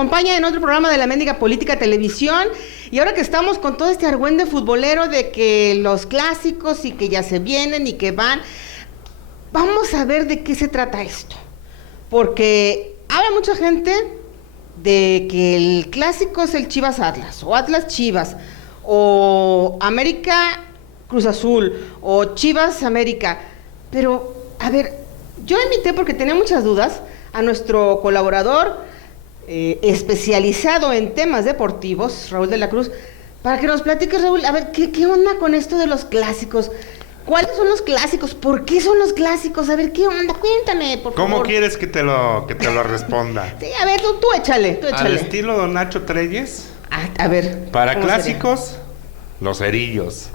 acompaña en otro programa de La Mendiga Política Televisión. Y ahora que estamos con todo este argüende futbolero de que los clásicos y que ya se vienen y que van, vamos a ver de qué se trata esto. Porque habla mucha gente de que el clásico es el Chivas Atlas, o Atlas Chivas, o América Cruz Azul, o Chivas América. Pero, a ver, yo invité porque tenía muchas dudas a nuestro colaborador especializado en temas deportivos, Raúl de la Cruz, para que nos platiques, Raúl, a ver, ¿qué onda con esto de los clásicos? ¿Cuáles son los clásicos? ¿Por qué son los clásicos? A ver, ¿qué onda? Cuéntame, por favor. ¿Cómo quieres que te lo responda? Sí, a ver, tú échale. Al estilo Don Nacho Treyes. A ver. Para clásicos, los cerillos.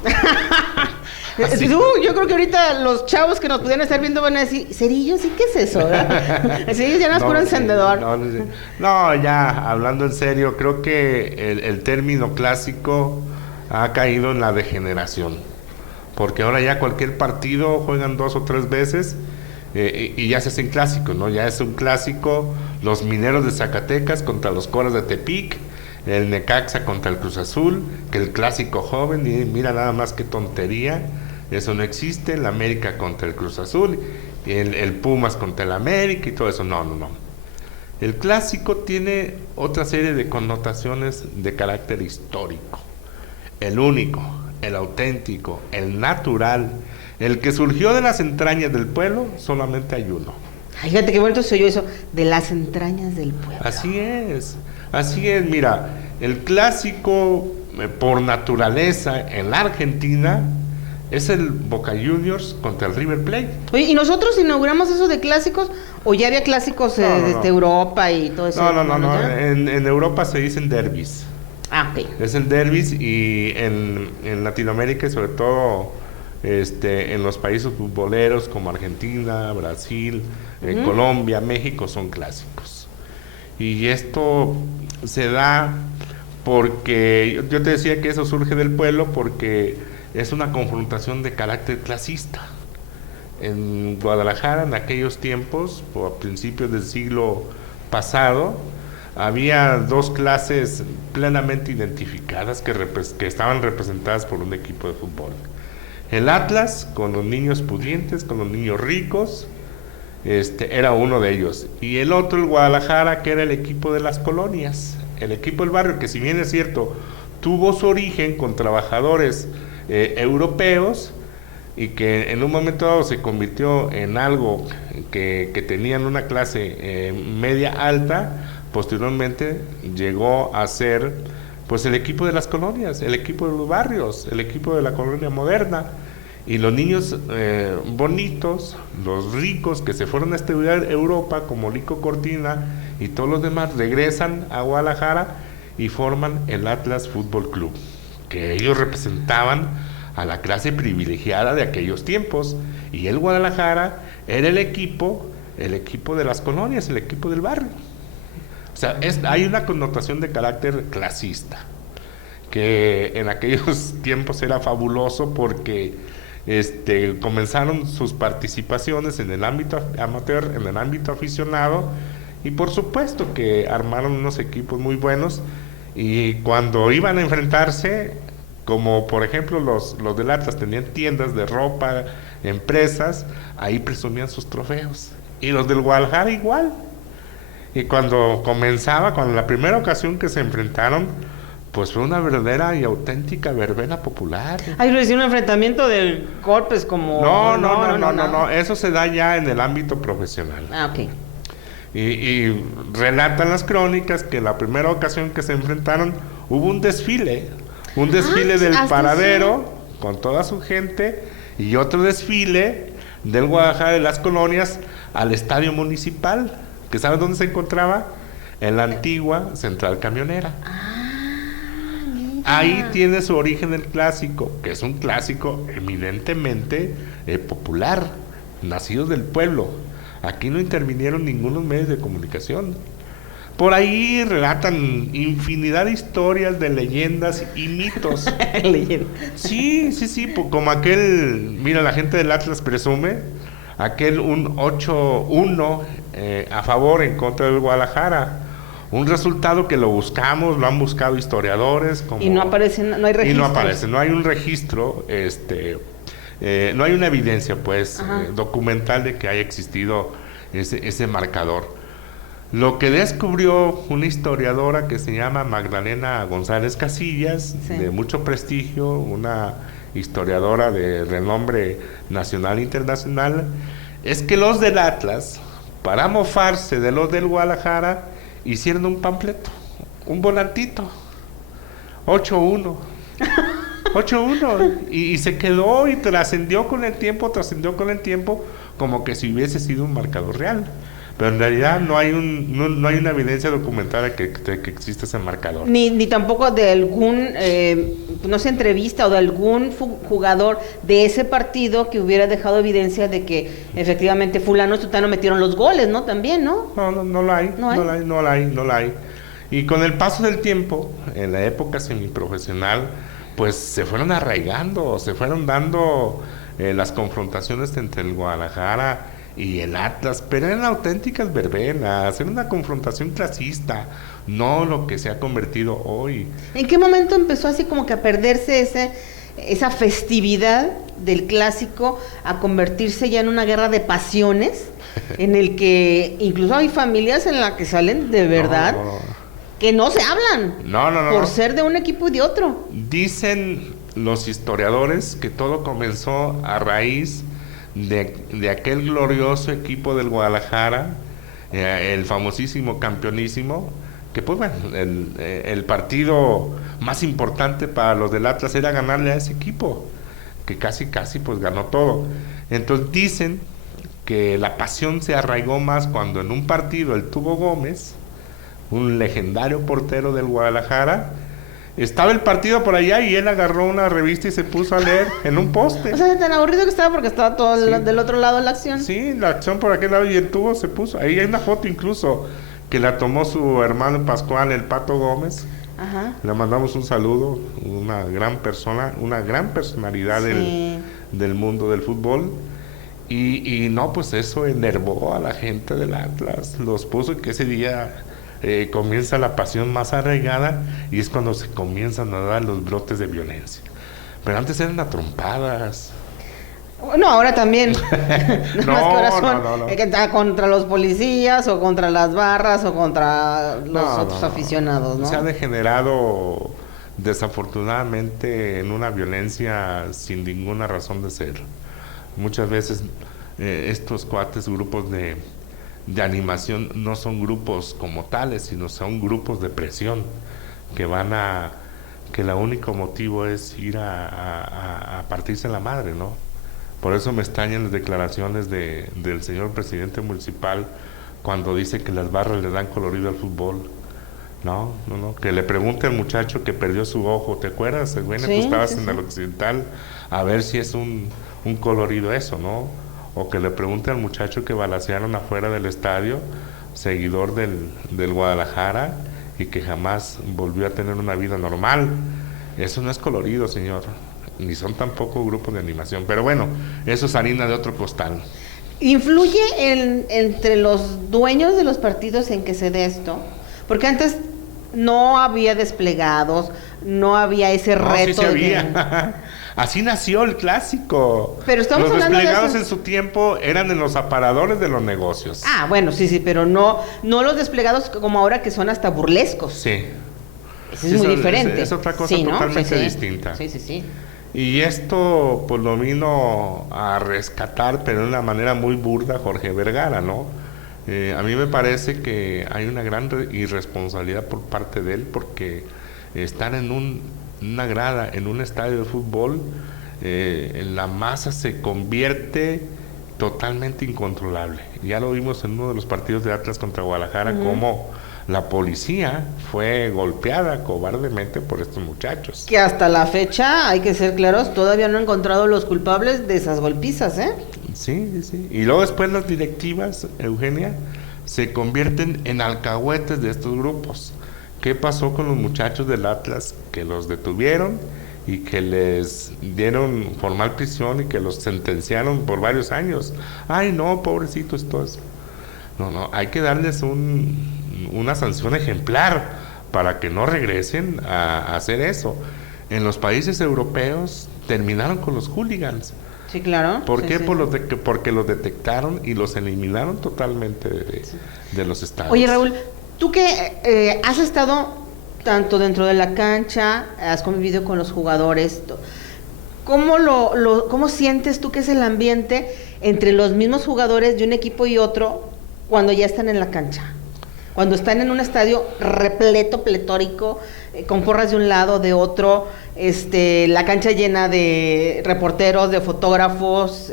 Yo creo que ahorita los chavos que nos pudieran estar viendo van a decir, ¿cerillos? ¿Y qué es eso? Cerillos ya no es puro encendedor. No, ya, hablando en serio, creo que el término clásico ha caído en la degeneración. Porque ahora ya cualquier partido juegan 2 o 3 veces y ya se hacen clásicos, ¿no? Ya es un clásico los Mineros de Zacatecas contra los Coras de Tepic, el Necaxa contra el Cruz Azul, que el clásico joven, y mira nada más qué tontería, eso no existe, el América contra el Cruz Azul, y el Pumas contra el América y todo eso, no. El clásico tiene otra serie de connotaciones de carácter histórico, el único, el auténtico, el natural, el que surgió de las entrañas del pueblo, solamente hay uno. Ay, fíjate qué bonito soy yo eso, de las entrañas del pueblo. Así es, mira, el clásico por naturaleza en la Argentina es el Boca Juniors contra el River Plate. Oye, ¿y nosotros inauguramos eso de clásicos o ya había clásicos desde Europa y todo eso? No. En Europa se dicen derbis. Ah, ok. Es el derbis y en Latinoamérica y sobre todo en los países futboleros como Argentina, Brasil, Colombia, México son clásicos. Y esto se da porque yo te decía que eso surge del pueblo porque es una confrontación de carácter clasista. En Guadalajara, en aquellos tiempos, a principios del siglo pasado, había 2 clases plenamente identificadas que estaban representadas por un equipo de fútbol. El Atlas, con los niños pudientes, con los niños ricos, era uno de ellos. Y el otro, el Guadalajara, que era el equipo de las colonias, el equipo del barrio, que si bien es cierto, tuvo su origen con trabajadores europeos y que en un momento dado se convirtió en algo que tenían una clase media alta. Posteriormente llegó a ser pues el equipo de las colonias, el equipo de los barrios, el equipo de la colonia moderna. Y los niños bonitos, los ricos que se fueron a estudiar Europa, como Lico Cortina y todos los demás, regresan a Guadalajara y forman el Atlas Fútbol Club, que ellos representaban a la clase privilegiada de aquellos tiempos. Y el Guadalajara era el equipo de las colonias, el equipo del barrio. O sea, hay una connotación de carácter clasista, que en aquellos tiempos era fabuloso porque comenzaron sus participaciones en el ámbito amateur, en el ámbito aficionado, y por supuesto que armaron unos equipos muy buenos, y cuando iban a enfrentarse, como por ejemplo los del Atlas tenían tiendas de ropa, empresas, ahí presumían sus trofeos, y los del Guadalajara igual. Y cuando la primera ocasión que se enfrentaron, pues fue una verdadera y auténtica verbena popular. Ay, lo decía un enfrentamiento de golpes como... No, eso se da ya en el ámbito profesional. Ah, ok. Y relatan las crónicas que la primera ocasión que se enfrentaron hubo un desfile del paradero con toda su gente y otro desfile del Guadalajara de las colonias al estadio municipal, que ¿sabes dónde se encontraba? En la antigua central camionera. Ahí tiene su origen el clásico, que es un clásico eminentemente popular, nacido del pueblo. Aquí no intervinieron ningunos medios de comunicación. Por ahí relatan infinidad de historias, de leyendas y mitos. Sí, como aquel, mira, la gente del Atlas presume, aquel un 8-1 a favor en contra del Guadalajara. Un resultado que lo buscamos, lo han buscado historiadores. Y no aparece, no hay registro. Y no aparece, no hay un registro, no hay una evidencia, pues, documental de que haya existido ese marcador. Lo que descubrió una historiadora que se llama Magdalena González Casillas, de mucho prestigio, una historiadora de renombre nacional e internacional, es que los del Atlas, para mofarse de los del Guadalajara, hicieron un panfleto, un volantito, 8-1. 8-1 y se quedó y trascendió con el tiempo como que si hubiese sido un marcador real. Pero en realidad no hay una evidencia documentada que existe ese marcador. Ni tampoco de algún, no sé, entrevista o de algún jugador de ese partido que hubiera dejado evidencia de que efectivamente fulano y sutano metieron los goles, ¿no? También, ¿no? No la hay. Y con el paso del tiempo, en la época semiprofesional, pues se fueron arraigando, se fueron dando las confrontaciones entre el Guadalajara y el Atlas, pero eran auténticas verbenas, era una confrontación clasista, no lo que se ha convertido hoy. ¿En qué momento empezó así como que a perderse esa festividad del clásico a convertirse ya en una guerra de pasiones, en el que incluso hay familias en las que salen de verdad que no se hablan por ser de un equipo y de otro? Dicen los historiadores que todo comenzó a raíz de aquel glorioso equipo del Guadalajara, el famosísimo campeonísimo, que pues bueno, el partido más importante para los del Atlas era ganarle a ese equipo, que casi pues ganó todo. Entonces dicen que la pasión se arraigó más cuando en un partido el Tubo Gómez, un legendario portero del Guadalajara, estaba el partido por allá y él agarró una revista y se puso a leer en un poste. O sea, tan aburrido que estaba porque estaba todo del otro lado la acción. Sí, la acción por aquel lado y el tubo se puso. Ahí hay una foto incluso que la tomó su hermano Pascual, el Pato Gómez. Ajá. Le mandamos un saludo, una gran persona, una gran personalidad del mundo del fútbol. Y no, pues eso enervó a la gente del Atlas. Los puso que ese día comienza la pasión más arraigada y es cuando se comienzan a dar los brotes de violencia. Pero antes eran a trompadas. No, ahora también. No. Contra los policías o contra las barras o contra los otros aficionados, ¿no? Se ha degenerado desafortunadamente en una violencia sin ninguna razón de ser. Muchas veces estos grupos de animación no son grupos como tales, sino son grupos de presión que el único motivo es ir a partirse la madre, ¿no? Por eso me extrañan las declaraciones del señor presidente municipal cuando dice que las barras le dan colorido al fútbol. No, que le pregunte al muchacho que perdió su ojo, ¿te acuerdas? Bueno, tú estabas en el Occidental, a ver si es un colorido eso, ¿no? O que le pregunte al muchacho que balacearon afuera del estadio, seguidor del Guadalajara, y que jamás volvió a tener una vida normal. Eso no es colorido, señor, ni son tampoco grupos de animación, pero bueno, eso es harina de otro costal. ¿Influye entre los dueños de los partidos en que se dé esto? Porque antes no había desplegados, no había ese reto. Sí había. Así nació el clásico. Pero estamos los hablando desplegados en su tiempo eran en los aparadores de los negocios. Ah, bueno, sí, pero no los desplegados como ahora que son hasta burlescos. Sí. Eso es muy diferente. Es otra cosa totalmente distinta. Sí. Y esto pues lo vino a rescatar, pero de una manera muy burda, Jorge Vergara, ¿no? A mí me parece que hay una gran irresponsabilidad por parte de él, porque estar en una grada, en un estadio de fútbol, la masa se convierte totalmente incontrolable. Ya lo vimos en uno de los partidos de Atlas contra Guadalajara, cómo la policía fue golpeada cobardemente por estos muchachos. Que hasta la fecha, hay que ser claros, todavía no han encontrado los culpables de esas golpizas, ¿eh? Sí. Y luego después las directivas, Eugenia, se convierten en alcahuetes de estos grupos. ¿Qué pasó con los muchachos del Atlas? Que los detuvieron y que les dieron formal prisión y que los sentenciaron por varios años. Ay, no, pobrecitos, todo eso. No, hay que darles una sanción ejemplar para que no regresen a hacer eso. En los países europeos terminaron con los hooligans. Sí, claro. ¿Por sí, qué? sí. Porque los detectaron y los eliminaron totalmente de los estadios. Oye, Raúl, tú que has estado tanto dentro de la cancha, has convivido con los jugadores, ¿cómo sientes tú que es el ambiente entre los mismos jugadores de un equipo y otro cuando ya están en la cancha? Cuando están en un estadio repleto, pletórico, con porras de un lado, de otro, la cancha llena de reporteros, de fotógrafos,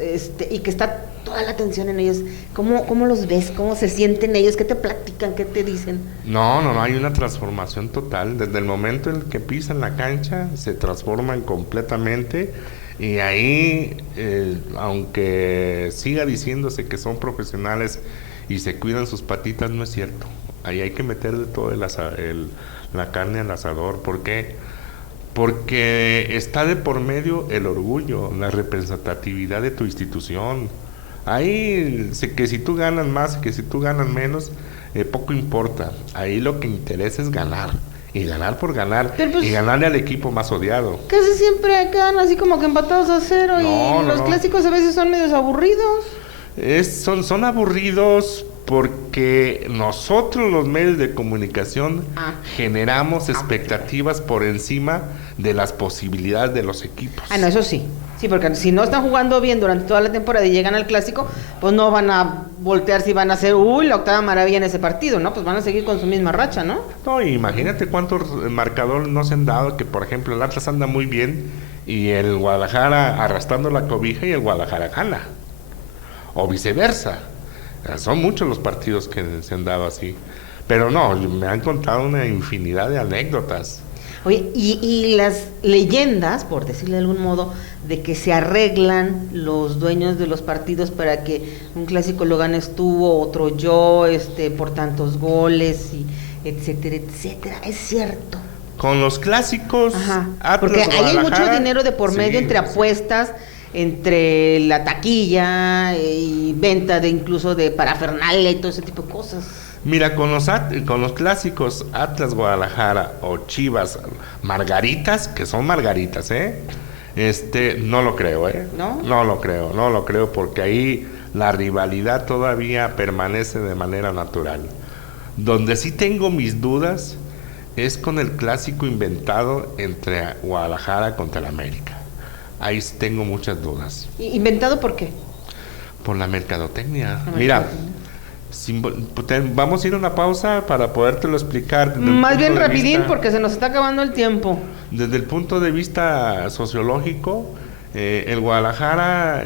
y que está toda la atención en ellos. ¿Cómo los ves? ¿Cómo se sienten ellos? ¿Qué te platican? ¿Qué te dicen? No, hay una transformación total. Desde el momento en el que pisan la cancha, se transforman completamente. Y ahí, aunque siga diciéndose que son profesionales y se cuidan sus patitas, no es cierto. Ahí hay que meterle todo la carne al asador. ¿Por qué? Porque está de por medio el orgullo, la representatividad de tu institución. Ahí, que si tú ganas más, que si tú ganas menos, poco importa. Ahí lo que interesa es ganar. Y ganar por ganar. Pues, y ganarle al equipo más odiado. Casi siempre quedan así como que empatados a cero. Los clásicos a veces son medios aburridos. Son aburridos porque nosotros los medios de comunicación generamos expectativas por encima de las posibilidades de los equipos. No, eso sí. Sí, porque si no están jugando bien durante toda la temporada y llegan al clásico, pues no van a voltear si van a hacer, la octava maravilla en ese partido, ¿no? Pues van a seguir con su misma racha, ¿no? No, imagínate cuántos marcadores no se han dado, que por ejemplo el Atlas anda muy bien y el Guadalajara arrastrando la cobija y el Guadalajara gana. O viceversa. Son muchos los partidos que se han dado así. Pero no, me han contado una infinidad de anécdotas. Oye, y las leyendas, por decirlo de algún modo, de que se arreglan los dueños de los partidos para que un clásico lo ganes tú, otro yo, por tantos goles, y etcétera, etcétera, es cierto. Con los clásicos, porque ahí hay mucho dinero de por medio entre apuestas, entre la taquilla y venta de incluso de parafernalia y todo ese tipo de cosas. Mira, con los clásicos Atlas Guadalajara o Chivas Margaritas, que son margaritas, no lo creo, No lo creo, porque ahí la rivalidad todavía permanece de manera natural. Donde sí tengo mis dudas es con el clásico inventado entre Guadalajara contra el América. Ahí sí tengo muchas dudas. ¿Inventado por qué? Por la mercadotecnia. Mira, vamos a ir a una pausa para podértelo explicar. Más bien rapidín porque se nos está acabando el tiempo. Desde el punto de vista sociológico, el Guadalajara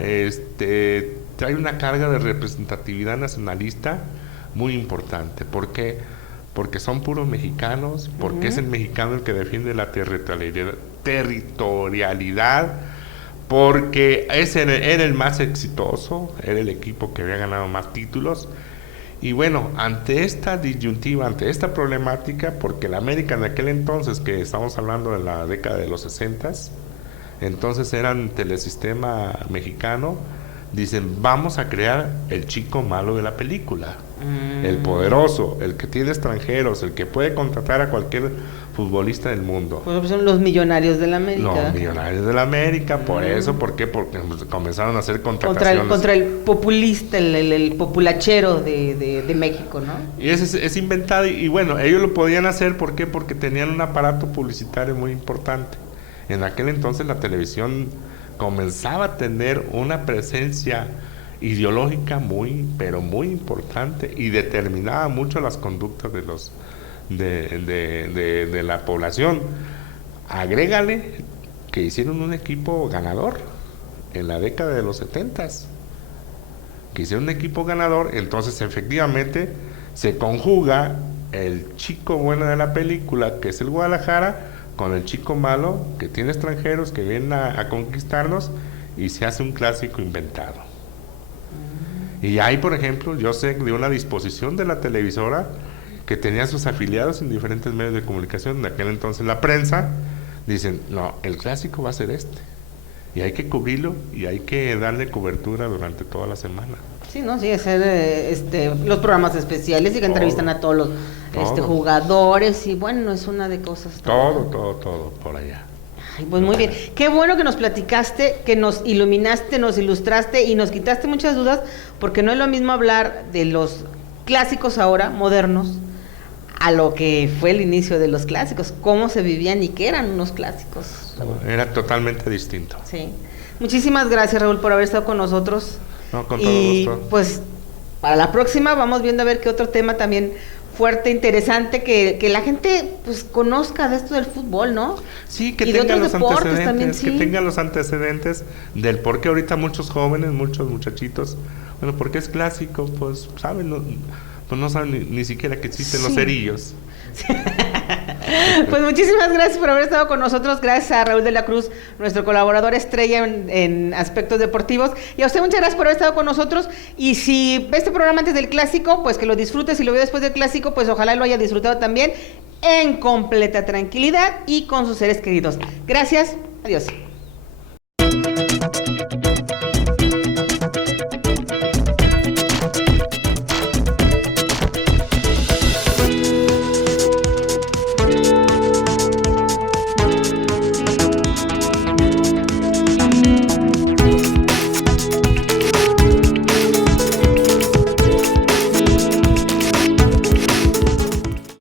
trae una carga de representatividad nacionalista muy importante. ¿Por qué? Porque son puros mexicanos, porque es el mexicano el que defiende la territorialidad, porque era el más exitoso, era el equipo que había ganado más títulos. Y bueno, ante esta disyuntiva, ante esta problemática, porque la América en aquel entonces, que estamos hablando de la década de los 60s, entonces eran Telesistema Mexicano, dicen, vamos a crear el chico malo de la película, el poderoso, el que tiene extranjeros, el que puede contratar a cualquier futbolista del mundo. Pues son los millonarios de la América. Los millonarios de la América, por eso, ¿por qué? Porque comenzaron a hacer contrataciones. Contra el populista, el populachero de México, ¿no? Y es inventado, y bueno, ellos lo podían hacer, ¿por qué? Porque tenían un aparato publicitario muy importante. En aquel entonces la televisión comenzaba a tener una presencia ideológica pero muy importante, y determinaba mucho las conductas de la población. Agrégale que hicieron un equipo ganador en la década de los 70s, que hicieron un equipo ganador, entonces efectivamente se conjuga el chico bueno de la película, que es el Guadalajara, con el chico malo, que tiene extranjeros que vienen a conquistarnos, y se hace un clásico inventado. Y hay, por ejemplo, yo sé de una disposición de la televisora que tenía sus afiliados en diferentes medios de comunicación, en aquel entonces la prensa, dicen, no, el clásico va a ser este. y hay que cubrirlo y hay que darle cobertura durante toda la semana. Sí, ¿no? Sí, hacer los programas especiales y que entrevistan a todos los jugadores y bueno, es una de cosas. Todo por allá. Ay, pues muy bien. Qué bueno que nos platicaste, que nos iluminaste, nos ilustraste y nos quitaste muchas dudas, porque no es lo mismo hablar de los clásicos ahora, modernos, a lo que fue el inicio de los clásicos, cómo se vivían y qué eran unos clásicos. Era totalmente distinto. Sí. Muchísimas gracias, Raúl, por haber estado con nosotros. No, con todo gusto. Pues para la próxima vamos viendo a ver qué otro tema también fuerte, interesante, que la gente pues conozca de esto del fútbol, ¿no? Sí, que y de tengan otros los deportes antecedentes, también, sí. que tengan los antecedentes del por qué ahorita muchos jóvenes, muchos muchachitos, bueno, porque es clásico, pues saben, pues no saben ni siquiera que existen los cerillos. Pues muchísimas gracias por haber estado con nosotros. Gracias a Raúl de la Cruz, nuestro colaborador estrella en aspectos deportivos, y a usted muchas gracias por haber estado con nosotros. Y si ve este programa antes del clásico, pues que lo disfrute. Si lo vio después del clásico, pues ojalá lo haya disfrutado también en completa tranquilidad y con sus seres queridos. Gracias, adiós.